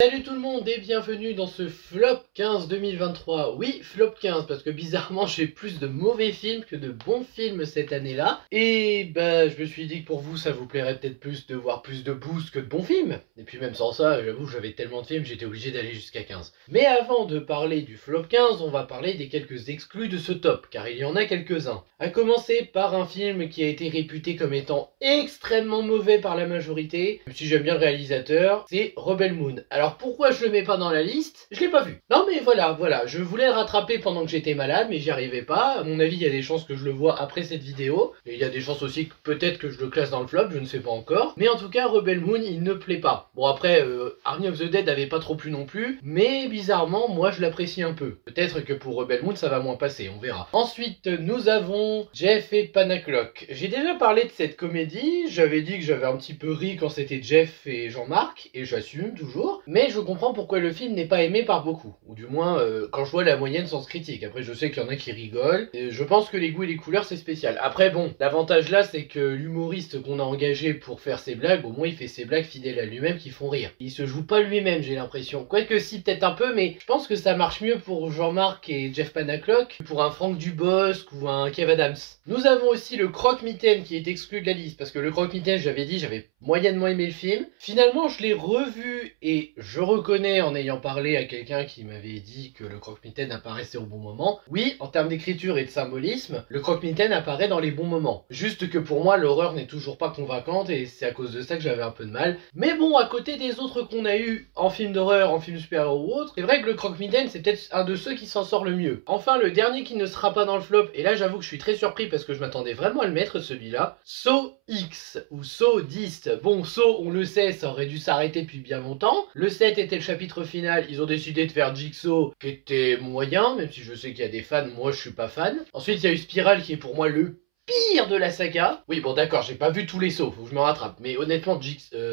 Salut tout le monde et bienvenue dans ce Flop 15 2023. Oui, Flop 15 parce que bizarrement j'ai plus de mauvais films que de bons films cette année-là. Et bah je me suis dit que pour vous ça vous plairait peut-être plus de voir plus de boosts que de bons films. Et puis même sans ça, j'avoue j'avais tellement de films j'étais obligé d'aller jusqu'à 15. Mais avant de parler du Flop 15, on va parler des quelques exclus de ce top, car il y en a quelques-uns. À commencer par un film qui a été réputé comme étant extrêmement mauvais par la majorité, même si j'aime bien le réalisateur, c'est Rebel Moon. Alors pourquoi je le mets pas dans la liste? Je l'ai pas vu. Non mais voilà, je voulais le rattraper pendant que j'étais malade, mais j'y arrivais pas. À mon avis, il y a des chances que je le vois après cette vidéo. Et il y a des chances aussi que peut-être que je le classe dans le flop, je ne sais pas encore. Mais en tout cas, Rebel Moon, il ne plaît pas. Bon après, Army of the Dead avait pas trop plu non plus, mais bizarrement, moi je l'apprécie un peu. Peut-être que pour Rebel Moon, ça va moins passer, on verra. Ensuite, nous avons Jeff et Panaclock. J'ai déjà parlé de cette comédie, j'avais dit que j'avais un petit peu ri quand c'était Jeff et Jean-Marc, et j'assume toujours, mais je comprends pourquoi le film n'est pas aimé par beaucoup, ou du moins quand je vois la moyenne sans critique. Après je sais qu'il y en a qui rigolent, et je pense que les goûts et les couleurs c'est spécial. Après bon, l'avantage là c'est que l'humoriste qu'on a engagé pour faire ses blagues, au moins il fait ses blagues fidèles à lui-même qui font rire. Il se joue pas lui-même j'ai l'impression, quoique si peut-être un peu, mais je pense que ça marche mieux pour Jean-Marc et Jeff Panaclock que pour un Franck Dubosc ou un Kev Adams. Nous avons aussi le Croque-Mitaine qui est exclu de la liste, parce que le Croque-Mitaine j'avais dit j'avais moyennement aimé le film. Finalement je l'ai revu et je reconnais en ayant parlé à quelqu'un qui m'avait dit que le Croque-Mitaine apparaissait au bon moment. Oui, en termes d'écriture et de symbolisme, le Croque-Mitaine apparaît dans les bons moments. Juste que pour moi l'horreur n'est toujours pas convaincante et c'est à cause de ça que j'avais un peu de mal. Mais bon, à côté des autres qu'on a eu en film d'horreur, en film super-héros ou autre, c'est vrai que le Croque-Mitaine c'est peut-être un de ceux qui s'en sort le mieux. Enfin, le dernier qui ne sera pas dans le flop, et là j'avoue que je suis très surpris parce que je m'attendais vraiment à le mettre celui-là, Saw X ou Saw 10. Bon, Saw, on le sait, ça aurait dû s'arrêter depuis bien longtemps. Le 7 était le chapitre final, ils ont décidé de faire Jigsaw qui était moyen, même si je sais qu'il y a des fans, moi je suis pas fan. Ensuite il y a eu Spiral qui est pour moi le pire de la saga. Oui bon d'accord, j'ai pas vu tous les sauts, faut que je me rattrape. Mais honnêtement,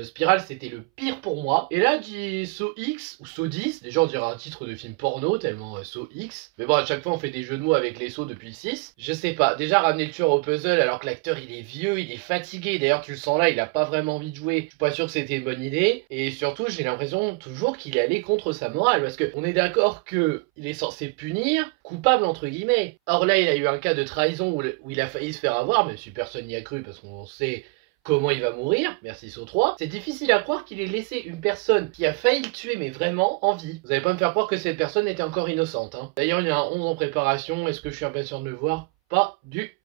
Spiral c'était le pire pour moi. Et là, Saw X ou Saw 10, déjà on dirait un titre de film porno tellement Saw X. Mais bon, à chaque fois on fait des jeux de mots avec les sauts depuis le 6. Je sais pas, déjà ramener le tueur au puzzle alors que l'acteur il est vieux, il est fatigué. D'ailleurs tu le sens là, il a pas vraiment envie de jouer. Je suis pas sûr que c'était une bonne idée. Et surtout j'ai l'impression toujours qu'il est allé contre sa morale. Parce qu'on est d'accord que il est censé punir, coupable entre guillemets. Or là il a eu un cas de trahison où il a failli se faire avoir, même si personne n'y a cru parce qu'on sait comment il va mourir, merci Saut 3. C'est difficile à croire qu'il ait laissé une personne qui a failli le tuer, mais vraiment en vie. Vous allez pas me faire croire que cette personne était encore innocente. Hein. D'ailleurs, il y a un 11 en préparation, est-ce que je suis impatient de le voir? Pas du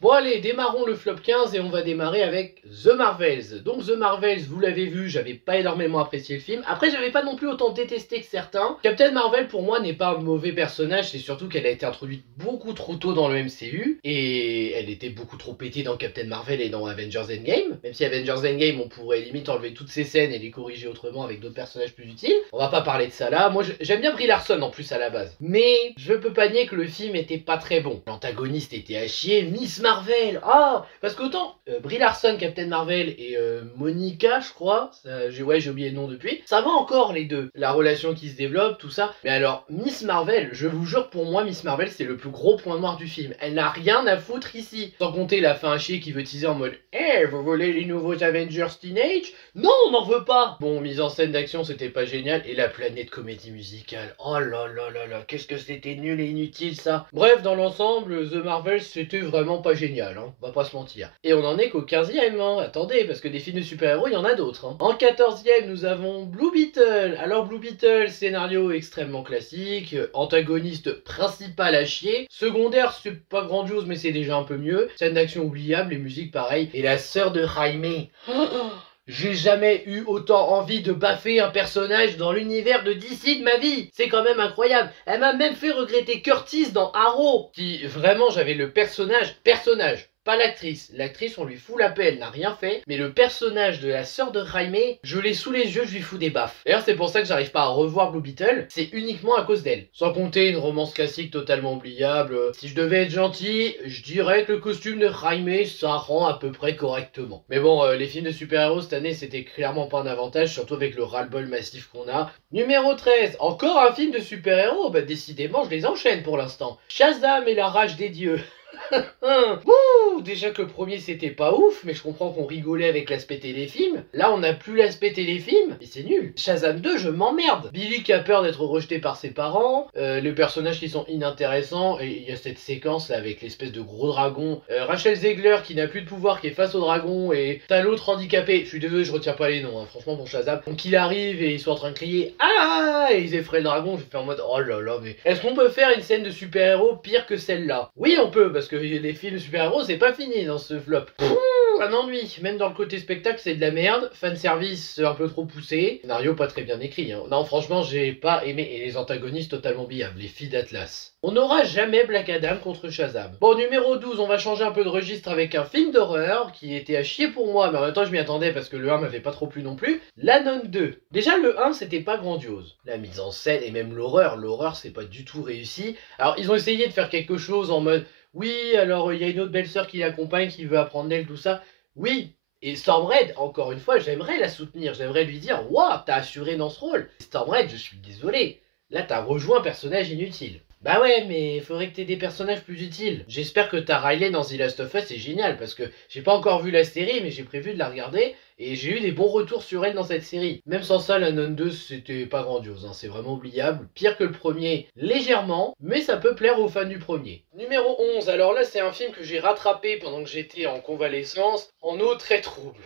Bon allez, démarrons le flop 15 et on va démarrer avec The Marvels. Donc The Marvels, vous l'avez vu, j'avais pas énormément apprécié le film. Après, j'avais pas non plus autant détesté que certains. Captain Marvel pour moi n'est pas un mauvais personnage, c'est surtout qu'elle a été introduite beaucoup trop tôt dans le MCU et elle était beaucoup trop pétée dans Captain Marvel et dans Avengers Endgame. Même si Avengers Endgame, on pourrait limite enlever toutes ces scènes et les corriger autrement avec d'autres personnages plus utiles. On va pas parler de ça là. Moi, j'aime bien Brie Larson en plus à la base. Mais je peux pas nier que le film était pas très bon. L'antagoniste était à chier, Miss Marvel. Ah, parce qu'autant Brie Larson, Captain Marvel et Monica, je crois, j'ai oublié le nom depuis. Ça va encore les deux, la relation qui se développe, tout ça. Mais alors Miss Marvel, je vous jure pour moi Miss Marvel c'est le plus gros point noir du film. Elle n'a rien à foutre ici. Sans compter la fin à chier qui veut teaser en mode hey, vous voulez les nouveaux Avengers Teenage? Non, on n'en veut pas. Bon, mise en scène d'action c'était pas génial et la planète comédie musicale. Oh là là là là, qu'est-ce que c'était nul et inutile ça. Bref, dans l'ensemble, The Marvels c'était vraiment pas génial, hein, on va pas se mentir. Et on en est qu'au 15e, hein. Attendez, parce que des films de super-héros, il y en a d'autres. Hein. En 14e, nous avons Blue Beetle. Alors Blue Beetle, scénario extrêmement classique, antagoniste principal à chier, secondaire c'est pas grandiose mais c'est déjà un peu mieux, scène d'action oubliable, les musiques pareil, et la sœur de Jaime. J'ai jamais eu autant envie de baffer un personnage dans l'univers de DC de ma vie. C'est quand même incroyable. Elle m'a même fait regretter Curtis dans Arrow. Qui, vraiment, j'avais le personnage, pas l'actrice. L'actrice, on lui fout la paix, elle n'a rien fait. Mais le personnage de la sœur de Jaime, je l'ai sous les yeux, je lui fous des baffes. D'ailleurs, c'est pour ça que j'arrive pas à revoir Blue Beetle. C'est uniquement à cause d'elle. Sans compter une romance classique totalement oubliable. Si je devais être gentil, je dirais que le costume de Jaime, ça rend à peu près correctement. Mais bon, les films de super-héros cette année, c'était clairement pas un avantage, surtout avec le ras-le-bol massif qu'on a. Numéro 13, encore un film de super-héros. Bah décidément, je les enchaîne pour l'instant. Shazam et la rage des dieux. Wouh, déjà que le premier c'était pas ouf, mais je comprends qu'on rigolait avec l'aspect téléfilm. Là on n'a plus l'aspect téléfilm, et c'est nul. Shazam 2, je m'emmerde. Billy qui a peur d'être rejeté par ses parents, les personnages qui sont inintéressants, et il y a cette séquence là avec l'espèce de gros dragon. Rachel Zegler qui n'a plus de pouvoir, qui est face au dragon, et t'as l'autre handicapé. Je suis désolé, je retiens pas les noms, hein, franchement pour Shazam. Donc il arrive et ils sont en train de crier ah, et ils effraient le dragon. Je fais en mode oh là là, mais est-ce qu'on peut faire une scène de super-héros pire que celle-là? Oui, on peut, parce que les films super-héros, c'est pas fini dans ce flop. Un ennui, même dans le côté spectacle, c'est de la merde. Fanservice un peu trop poussé. Scénario pas très bien écrit. Hein. Non, franchement, j'ai pas aimé. Et les antagonistes totalement billables, les filles d'Atlas. On n'aura jamais Black Adam contre Shazam. Bon, numéro 12, on va changer un peu de registre avec un film d'horreur qui était à chier pour moi, mais en même temps, je m'y attendais parce que le 1 m'avait pas trop plu non plus. La Nonne 2. Déjà, le 1, c'était pas grandiose. La mise en scène et même l'horreur, c'est pas du tout réussi. Alors, ils ont essayé de faire quelque chose en mode oui, alors il y a une autre belle-sœur qui l'accompagne, qui veut apprendre d'elle, tout ça. Oui, et Stormred, encore une fois, j'aimerais la soutenir, j'aimerais lui dire waouh, t'as assuré dans ce rôle. Stormred, je suis désolé, là t'as rejoint un personnage inutile. Bah ouais, mais il faudrait que t'aies des personnages plus utiles. J'espère que t'as Riley dans The Last of Us, c'est génial, parce que j'ai pas encore vu la série, mais j'ai prévu de la regarder, et j'ai eu des bons retours sur elle dans cette série. Même sans ça, la Nonne 2, c'était pas grandiose, hein, c'est vraiment oubliable. Pire que le premier, légèrement, mais ça peut plaire aux fans du premier. Numéro 11, alors là c'est un film que j'ai rattrapé pendant que j'étais en convalescence, en eau très trouble.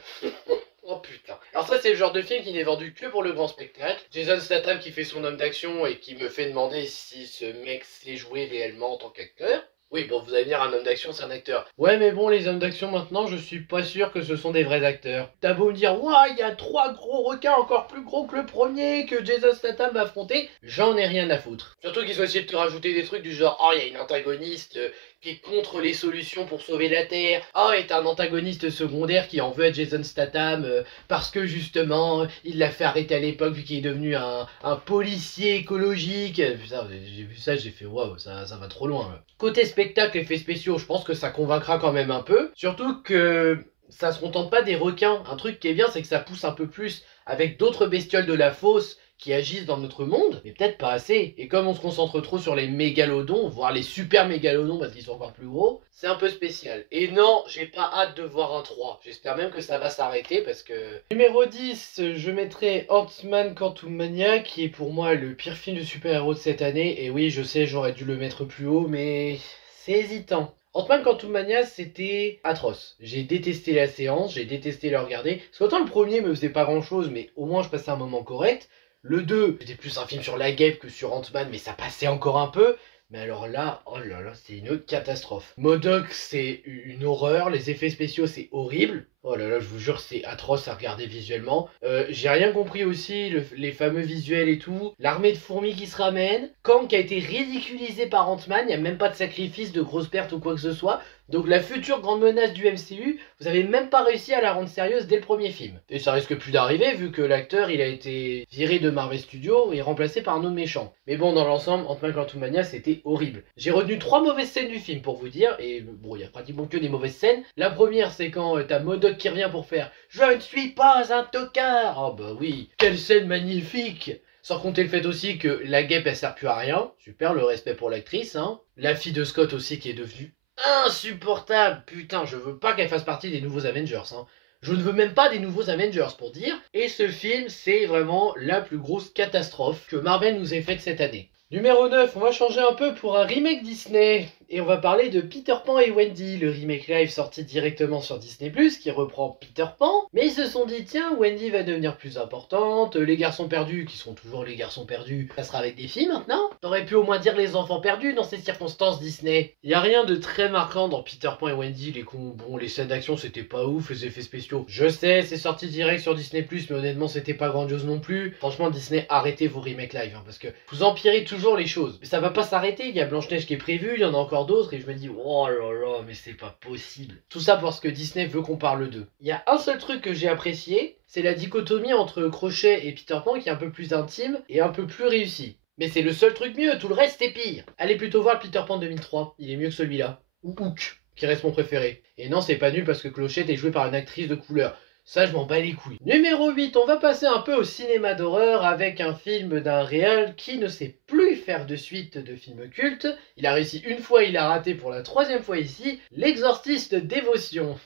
Oh putain. Alors ça c'est le genre de film qui n'est vendu que pour le grand spectacle. Jason Statham qui fait son homme d'action et qui me fait demander si ce mec sait jouer réellement en tant qu'acteur. Oui, bon, vous allez dire, un homme d'action, c'est un acteur. Ouais, mais bon, les hommes d'action maintenant, je suis pas sûr que ce sont des vrais acteurs. T'as beau me dire, ouah, il y a 3 gros requins encore plus gros que le premier que Jason Statham va affronter, j'en ai rien à foutre. Surtout qu'ils ont essayé de te rajouter des trucs du genre, oh, il y a une antagoniste qui est contre les solutions pour sauver la Terre. Oh, et t'as un antagoniste secondaire qui en veut à Jason Statham parce que justement, il l'a fait arrêter à l'époque vu qu'il est devenu un policier écologique. Putain, j'ai vu ça, j'ai fait waouh, ça va trop loin. Là. Côté spectacle, effets spéciaux, je pense que ça convaincra quand même un peu. Surtout que ça se contente pas des requins. Un truc qui est bien, c'est que ça pousse un peu plus avec d'autres bestioles de la fosse qui agissent dans notre monde, mais peut-être pas assez. Et comme on se concentre trop sur les mégalodons, voire les super mégalodons parce qu'ils sont encore plus gros, c'est un peu spécial. Et non, j'ai pas hâte de voir un 3. J'espère même que ça va s'arrêter parce que... Numéro 10, je mettrai Ant-Man Quantumania, qui est pour moi le pire film de super-héros de cette année. Et oui, je sais, j'aurais dû le mettre plus haut, mais c'est hésitant. Ant-Man Quantumania, c'était atroce. J'ai détesté la séance, j'ai détesté le regarder. Parce qu'autant le premier me faisait pas grand-chose, mais au moins je passais un moment correct. Le 2, c'était plus un film sur la guêpe que sur Ant-Man, mais ça passait encore un peu. Mais alors là, oh là là, c'est une catastrophe. MODOK, c'est une horreur. Les effets spéciaux, c'est horrible. Oh là là, je vous jure, c'est atroce à regarder visuellement. J'ai rien compris aussi, les fameux visuels et tout. L'armée de fourmis qui se ramène. Kang qui a été ridiculisé par Ant-Man. Il n'y a même pas de sacrifice, de grosses pertes ou quoi que ce soit. Donc la future grande menace du MCU, vous avez même pas réussi à la rendre sérieuse dès le premier film. Et ça risque plus d'arriver vu que l'acteur il a été viré de Marvel Studios et remplacé par un autre méchant. Mais bon, dans l'ensemble, Ant-Man Quantumania c'était horrible. J'ai retenu 3 mauvaises scènes du film pour vous dire, et bon, il y a pratiquement que des mauvaises scènes. La première c'est quand t'as MODOK qui revient pour faire « Je ne suis pas un tocard !» Oh bah oui, quelle scène magnifique. Sans compter le fait aussi que la guêpe elle sert plus à rien. Super, le respect pour l'actrice, hein. La fille de Scott aussi qui est devenue insupportable. Putain, je veux pas qu'elle fasse partie des nouveaux Avengers, hein. Je ne veux même pas des nouveaux Avengers pour dire. Et ce film, c'est vraiment la plus grosse catastrophe que Marvel nous ait faite cette année. Numéro 9, on va changer un peu pour un remake Disney. et on va parler de Peter Pan et Wendy, le remake live sorti directement sur Disney+, qui reprend Peter Pan, mais ils se sont dit tiens, Wendy va devenir plus importante, les garçons perdus, qui sont toujours les garçons perdus, ça sera avec des filles maintenant. T'aurais pu au moins dire les enfants perdus dans ces circonstances Disney. Y a rien de très marquant dans Peter Pan et Wendy, les scènes d'action c'était pas ouf, les effets spéciaux, je sais, c'est sorti direct sur Disney+, mais honnêtement c'était pas grandiose non plus. Franchement Disney, arrêtez vos remakes live, hein, parce que vous empirez toujours les choses. Mais ça va pas s'arrêter, il y a Blanche-Neige qui est prévue, il y en a encore d'autres, et je me dis, oh là là, mais c'est pas possible. Tout ça parce que Disney veut qu'on parle d'eux. Il y a un seul truc que j'ai apprécié, c'est la dichotomie entre Crochet et Peter Pan qui est un peu plus intime et un peu plus réussi. Mais c'est le seul truc mieux, tout le reste est pire. Allez plutôt voir le Peter Pan 2003, il est mieux que celui-là. Ou Hook, qui reste mon préféré. Et non, c'est pas nul parce que Clochette est joué par une actrice de couleur. Ça, je m'en bats les couilles. Numéro 8, on va passer un peu au cinéma d'horreur avec un film d'un réal qui ne sait plus faire de suite de films cultes. Il a réussi une fois, il a raté pour la troisième fois ici. L'Exorciste Dévotion.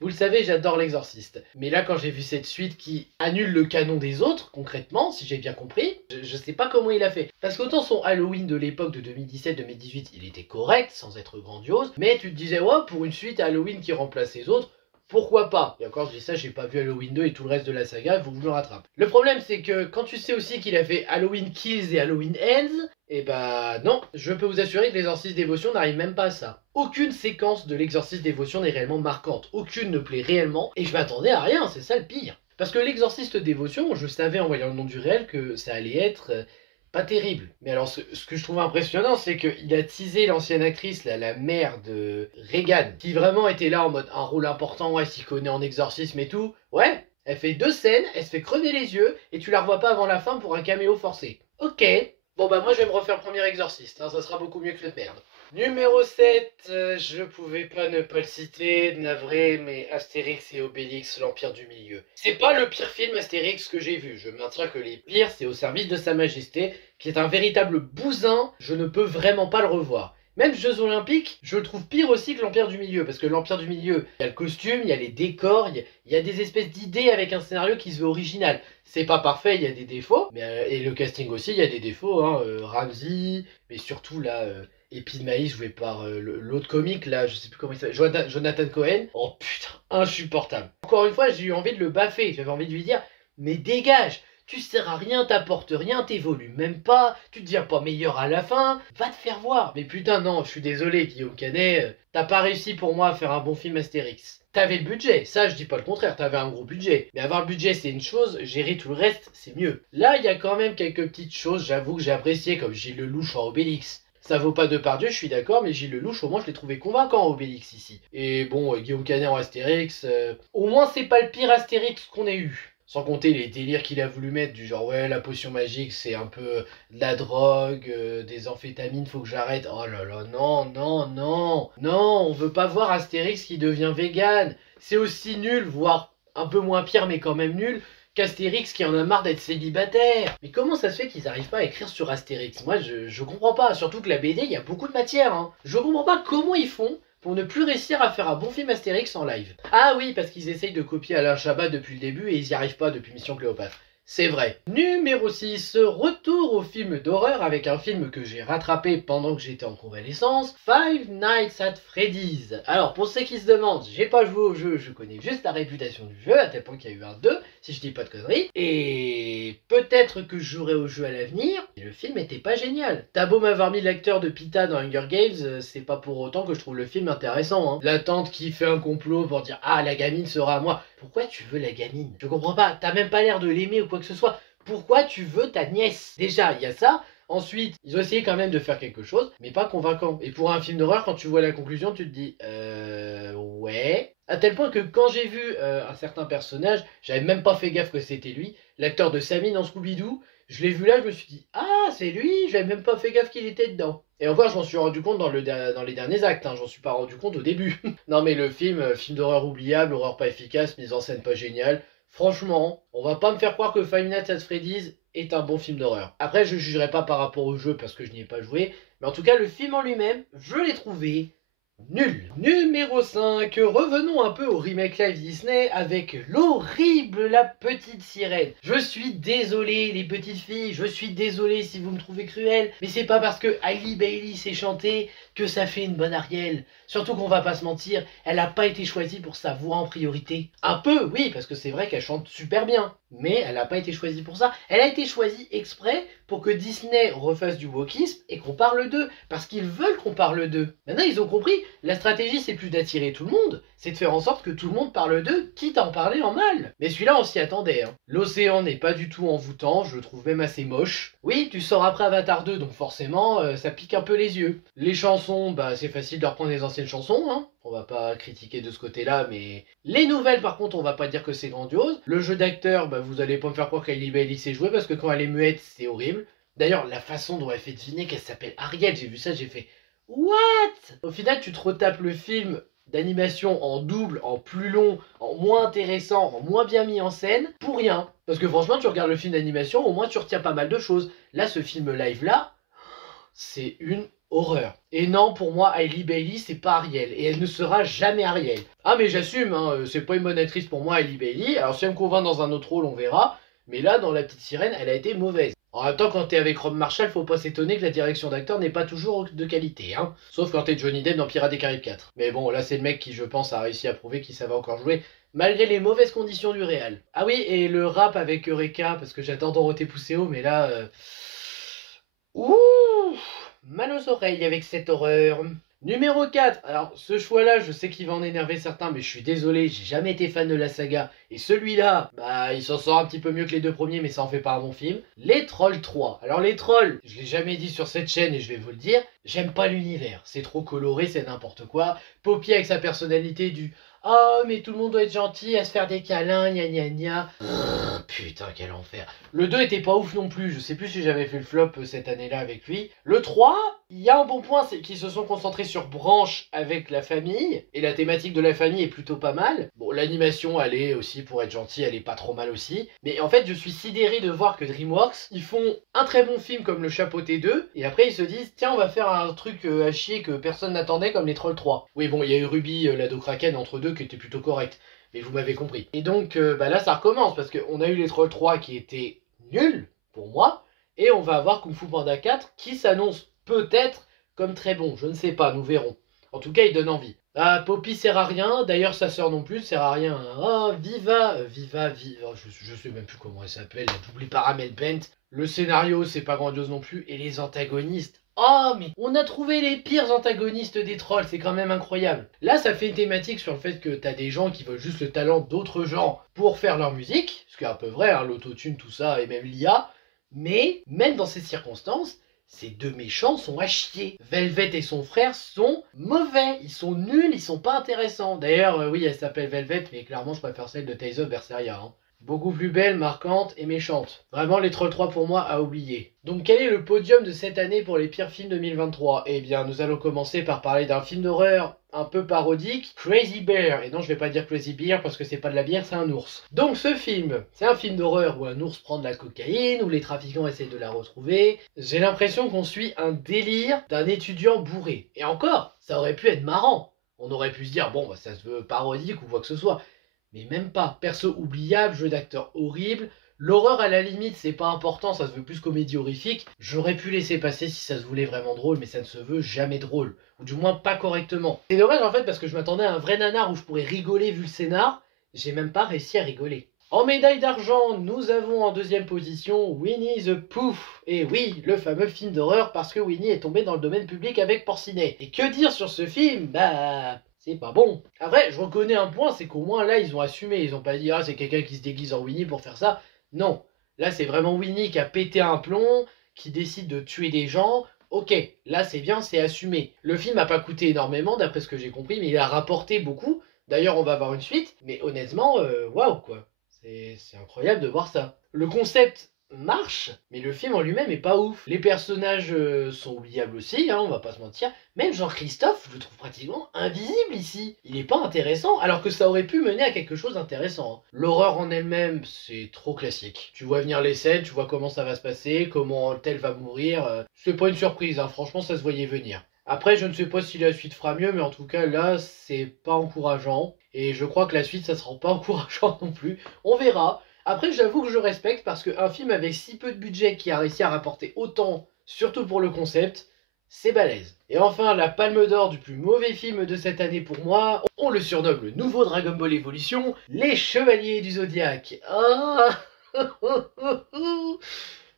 Vous le savez, j'adore l'Exorciste. Mais là, quand j'ai vu cette suite qui annule le canon des autres, concrètement, si j'ai bien compris, je sais pas comment il a fait. Parce qu'autant son Halloween de l'époque de 2017-2018, il était correct, sans être grandiose. Mais tu te disais, ouais, pour une suite Halloween qui remplace les autres, pourquoi pas? Et encore, je dis ça, j'ai pas vu Halloween 2 et tout le reste de la saga, il faut que je me rattrape. Le problème, c'est que quand tu sais aussi qu'il a fait Halloween Kills et Halloween Ends, et bah non, je peux vous assurer que l'Exorciste Dévotion n'arrive même pas à ça. Aucune séquence de l'Exorciste Dévotion n'est réellement marquante, aucune ne plaît réellement, et je m'attendais à rien, c'est ça le pire. Parce que l'Exorciste Dévotion, je savais en voyant le nom du réel que ça allait être pas terrible. Mais alors, ce que je trouve impressionnant, c'est qu'il a teasé l'ancienne actrice, la mère de Regan, qui vraiment était là en mode un rôle important, ouais, s'y connaît en exorcisme et tout. Ouais, elle fait 2 scènes, elle se fait crever les yeux, et tu la revois pas avant la fin pour un caméo forcé. Ok. Bon bah moi je vais me refaire Premier Exorciste, hein, ça sera beaucoup mieux que cette merde. Numéro 7, je pouvais pas ne pas le citer, navré, mais Astérix et Obélix, l'Empire du Milieu. C'est pas le pire film Astérix que j'ai vu, je maintiens que les pires, c'est Au service de Sa Majesté, qui est un véritable bousin, je ne peux vraiment pas le revoir. Même Jeux Olympiques, je le trouve pire aussi que l'Empire du Milieu, parce que l'Empire du Milieu, il y a le costume, il y a les décors, il y a des espèces d'idées avec un scénario qui se veut original. C'est pas parfait, il y a des défauts, mais, et le casting aussi, il y a des défauts, hein, Ramsey, mais surtout là, Épi de Maïs joué par l'autre comique, là, je sais plus comment il s'appelle, Jonathan Cohen. Oh putain, insupportable. Encore une fois, j'ai eu envie de le baffer, j'avais envie de lui dire, mais dégage! Tu sers à rien, t'apportes rien, t'évolues même pas, tu deviens pas meilleur à la fin, va te faire voir. Mais putain non, je suis désolé Guillaume Canet, t'as pas réussi pour moi à faire un bon film Astérix. T'avais le budget, ça je dis pas le contraire, t'avais un gros budget. Mais avoir le budget c'est une chose, gérer tout le reste c'est mieux. Là il y a quand même quelques petites choses, j'avoue que j'ai apprécié, comme Gilles Lelouch en Obélix. Ça vaut pas Depardieu, je suis d'accord, mais Gilles Lelouch, au moins, je l'ai trouvé convaincant en Obélix ici. Et bon, Guillaume Canet en Astérix, au moins, c'est pas le pire Astérix qu'on ait eu. Sans compter les délires qu'il a voulu mettre, du genre, ouais, la potion magique, c'est un peu de la drogue, des amphétamines, faut que j'arrête. Oh là là, non, non, non, non, on veut pas voir Astérix qui devient vegan. C'est aussi nul, voire un peu moins pire, mais quand même nul, qu'Astérix qui en a marre d'être célibataire. Mais comment ça se fait qu'ils arrivent pas à écrire sur Astérix? Moi, je comprends pas. Surtout que la BD, il y a beaucoup de matière. Hein. Je comprends pas comment ils font pour ne plus réussir à faire un bon film Astérix en live. Ah oui, parce qu'ils essayent de copier Alain Chabat depuis le début et ils y arrivent pas depuis Mission Cléopâtre. C'est vrai. Numéro 6, retour au film d'horreur avec un film que j'ai rattrapé pendant que j'étais en convalescence, Five Nights at Freddy's. Alors pour ceux qui se demandent, j'ai pas joué au jeu, je connais juste la réputation du jeu, à tel point qu'il y a eu un 2, si je dis pas de conneries, et peut-être que je jouerai au jeu à l'avenir, mais le film était pas génial. T'as beau m'avoir mis l'acteur de Pita dans Hunger Games, c'est pas pour autant que je trouve le film intéressant. Hein. La tante qui fait un complot pour dire « Ah, la gamine sera à moi ». Pourquoi tu veux la gamine? Je comprends pas, t'as même pas l'air de l'aimer ou quoi que ce soit. Pourquoi tu veux ta nièce? Déjà, il y a ça. Ensuite, ils ont essayé quand même de faire quelque chose, mais pas convaincant. Et pour un film d'horreur, quand tu vois la conclusion, tu te dis ouais. À tel point que quand j'ai vu un certain personnage, j'avais même pas fait gaffe que c'était lui, l'acteur de Sammy dans Scooby-Doo. Je l'ai vu là, je me suis dit ah, c'est lui, j'avais même pas fait gaffe qu'il était dedans. Et encore, je m'en suis rendu compte dans les derniers actes, hein, j'en suis pas rendu compte au début. Non mais le film d'horreur oubliable, horreur pas efficace, mise en scène pas géniale. Franchement, on va pas me faire croire que Five Nights at Freddy's est un bon film d'horreur. Après, je jugerai pas par rapport au jeu parce que je n'y ai pas joué, mais en tout cas, le film en lui-même, je l'ai trouvé nul. Numéro 5, revenons un peu au remake live Disney avec l'horrible La Petite Sirène. Je suis désolé les petites filles, je suis désolé si vous me trouvez cruel, mais c'est pas parce que Hailey Bailey s'est chantée que ça fait une bonne Ariel. Surtout qu'on va pas se mentir, elle a pas été choisie pour sa voix en priorité. Un peu, oui, parce que c'est vrai qu'elle chante super bien, mais elle a pas été choisie pour ça. Elle a été choisie exprès pour que Disney refasse du wokisme et qu'on parle d'eux, parce qu'ils veulent qu'on parle d'eux. Maintenant ils ont compris, la stratégie c'est plus d'attirer tout le monde, c'est de faire en sorte que tout le monde parle d'eux, quitte à en parler en mal. Mais celui-là on s'y attendait. Hein. L'océan n'est pas du tout envoûtant, je le trouve même assez moche. Oui, tu sors après Avatar 2, donc forcément ça pique un peu les yeux. Les chansons, bah c'est facile de reprendre les anciennes chansons, hein. On va pas critiquer de ce côté-là, mais les nouvelles par contre on va pas dire que c'est grandiose. Le jeu d'acteur, bah vous allez pas me faire croire qu'Hailey Bailey sait jouer parce que quand elle est muette c'est horrible. D'ailleurs la façon dont elle fait deviner qu'elle s'appelle Ariel, j'ai vu ça, j'ai fait what? Au final tu te retapes le film d'animation en double, en plus long, en moins intéressant, en moins bien mis en scène, pour rien. Parce que franchement tu regardes le film d'animation, au moins tu retiens pas mal de choses. Là ce film live là, c'est une horreur. Et non, pour moi, Hailey Bailey, c'est pas Ariel. Et elle ne sera jamais Ariel. Ah, mais j'assume, hein, c'est pas une bonne actrice pour moi, Hailey Bailey. Alors, si elle me convainc dans un autre rôle, on verra. Mais là, dans La Petite Sirène, elle a été mauvaise. En même temps, quand t'es avec Rob Marshall, faut pas s'étonner que la direction d'acteur n'est pas toujours de qualité, hein. Sauf quand t'es Johnny Depp dans Pirates des Caraïbes 4. Mais bon, là, c'est le mec qui, je pense, a réussi à prouver qu'il savait encore jouer, malgré les mauvaises conditions du réel. Ah oui, et le rap avec Eureka, parce que j'adore Dorothée Pousseau, mais là... Ouh, mal aux oreilles avec cette horreur. Numéro 4. Alors, ce choix-là, je sais qu'il va en énerver certains, mais je suis désolé, j'ai jamais été fan de la saga. Et celui-là, bah, il s'en sort un petit peu mieux que les deux premiers, mais ça en fait pas un bon film. Les Trolls 3. Alors, les Trolls, je l'ai jamais dit sur cette chaîne et je vais vous le dire, j'aime pas l'univers. C'est trop coloré, c'est n'importe quoi. Poppy avec sa personnalité du oh, mais tout le monde doit être gentil, à se faire des câlins, gna gna gna. Putain, quel enfer. Le 2 était pas ouf non plus, je sais plus si j'avais fait le flop cette année-là avec lui. Le 3, il y a un bon point, c'est qu'ils se sont concentrés sur Branche avec la famille, et la thématique de la famille est plutôt pas mal. Bon, l'animation, elle est aussi, pour être gentil, elle est pas trop mal aussi. Mais en fait, je suis sidéré de voir que DreamWorks, ils font un très bon film comme Le Chapeauté 2, et après ils se disent, tiens, on va faire un truc à chier que personne n'attendait comme Les Trolls 3. Oui, bon, il y a eu Ruby, l'ado Kraken entre deux qui était plutôt correct. Mais vous m'avez compris. Et donc bah là ça recommence parce qu'on a eu les Trolls 3 qui étaient nuls pour moi. Et on va avoir Kung Fu Panda 4 qui s'annonce peut-être comme très bon. Je ne sais pas, nous verrons. En tout cas il donne envie. Ah, Poppy sert à rien, d'ailleurs sa sœur non plus sert à rien. Oh, Viva, je sais même plus comment elle s'appelle, j'oublie Paramel Bent. Le scénario c'est pas grandiose non plus, et les antagonistes. Oh, mais on a trouvé les pires antagonistes des trolls, c'est quand même incroyable. Là, ça fait une thématique sur le fait que t'as des gens qui veulent juste le talent d'autres gens pour faire leur musique, ce qui est un peu vrai, hein, l'autotune, tout ça, et même l'IA. Mais, même dans ces circonstances, ces deux méchants sont à chier. Velvet et son frère sont mauvais, ils sont nuls, ils sont pas intéressants. D'ailleurs, oui, elle s'appelle Velvet, mais clairement, je préfère celle de Tales of Berseria. Hein. Beaucoup plus belle, marquante et méchante. Vraiment, les Trolls 3 pour moi à oublier. Donc quel est le podium de cette année pour les pires films 2023? Eh bien, nous allons commencer par parler d'un film d'horreur un peu parodique, Crazy Bear. Et non, je vais pas dire Crazy Bear parce que c'est pas de la bière, c'est un ours. Donc ce film, c'est un film d'horreur où un ours prend de la cocaïne, où les trafiquants essaient de la retrouver. J'ai l'impression qu'on suit un délire d'un étudiant bourré. Et encore, ça aurait pu être marrant. On aurait pu se dire, bon, bah, ça se veut parodique ou quoi que ce soit. Mais même pas. Perso oubliable, jeu d'acteur horrible. L'horreur à la limite c'est pas important, ça se veut plus comédie horrifique. J'aurais pu laisser passer si ça se voulait vraiment drôle, mais ça ne se veut jamais drôle. Ou du moins pas correctement. C'est dommage en fait parce que je m'attendais à un vrai nanar où je pourrais rigoler vu le scénar. J'ai même pas réussi à rigoler. En médaille d'argent, nous avons en deuxième position Winnie the Pooh. Et oui, le fameux film d'horreur parce que Winnie est tombé dans le domaine public avec Porcinet. Et que dire sur ce film? Bah... c'est pas bon. Après, je reconnais un point, c'est qu'au moins là, ils ont assumé. Ils ont pas dit, ah, c'est quelqu'un qui se déguise en Winnie pour faire ça. Non. Là, c'est vraiment Winnie qui a pété un plomb, qui décide de tuer des gens. Ok, là, c'est bien, c'est assumé. Le film a pas coûté énormément, d'après ce que j'ai compris, mais il a rapporté beaucoup. D'ailleurs, on va avoir une suite. Mais honnêtement, waouh, quoi. C'est incroyable de voir ça. Le concept marche, mais le film en lui-même est pas ouf. Les personnages sont oubliables aussi, hein, on va pas se mentir. Même Jean-Christophe, je le trouve pratiquement invisible ici. Il est pas intéressant, alors que ça aurait pu mener à quelque chose d'intéressant. Hein. L'horreur en elle-même, c'est trop classique. Tu vois venir les scènes, tu vois comment ça va se passer, comment tel va mourir. C'est pas une surprise, hein, franchement ça se voyait venir. Après, je ne sais pas si la suite fera mieux, mais en tout cas, là, c'est pas encourageant. Et je crois que la suite, ça sera pas encourageant non plus. On verra. Après, j'avoue que je respecte parce qu'un film avec si peu de budget qui a réussi à rapporter autant, surtout pour le concept, c'est balèze. Et enfin, la palme d'or du plus mauvais film de cette année pour moi, on le surnomme le nouveau Dragon Ball Evolution, Les Chevaliers du Zodiaque. Ah.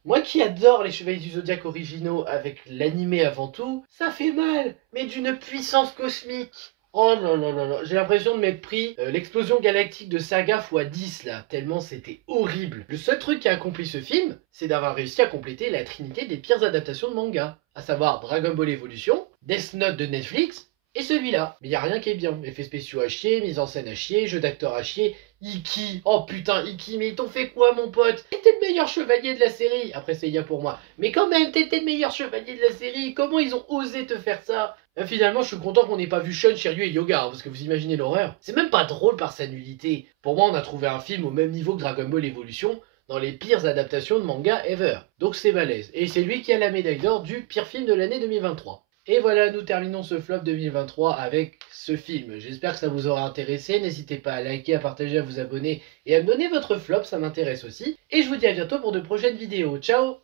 Moi qui adore les Chevaliers du Zodiaque originaux avec l'animé avant tout, ça fait mal, mais d'une puissance cosmique. Oh là là là là, j'ai l'impression de m'être pris l'explosion galactique de Saga x 10 là, tellement c'était horrible. Le seul truc qui a accompli ce film, c'est d'avoir réussi à compléter la trinité des pires adaptations de manga, à savoir Dragon Ball Evolution, Death Note de Netflix, et celui-là. Mais y a rien qui est bien. Effets spéciaux à chier, mise en scène à chier, jeu d'acteur à chier, Iki, oh putain, Iki, mais ils t'ont fait quoi, mon pote? T'étais le meilleur chevalier de la série. Après, c'est IA pour moi. Mais quand même, t'étais le meilleur chevalier de la série. Comment ils ont osé te faire ça? Finalement, je suis content qu'on n'ait pas vu Shun, Shiryu et Yoga, hein, parce que vous imaginez l'horreur. C'est même pas drôle par sa nullité. Pour moi, on a trouvé un film au même niveau que Dragon Ball Evolution dans les pires adaptations de manga ever. Donc c'est balèze. Et c'est lui qui a la médaille d'or du pire film de l'année 2023. Et voilà, nous terminons ce flop 2023 avec ce film. J'espère que ça vous aura intéressé. N'hésitez pas à liker, à partager, à vous abonner et à me donner votre flop, ça m'intéresse aussi. Et je vous dis à bientôt pour de prochaines vidéos. Ciao!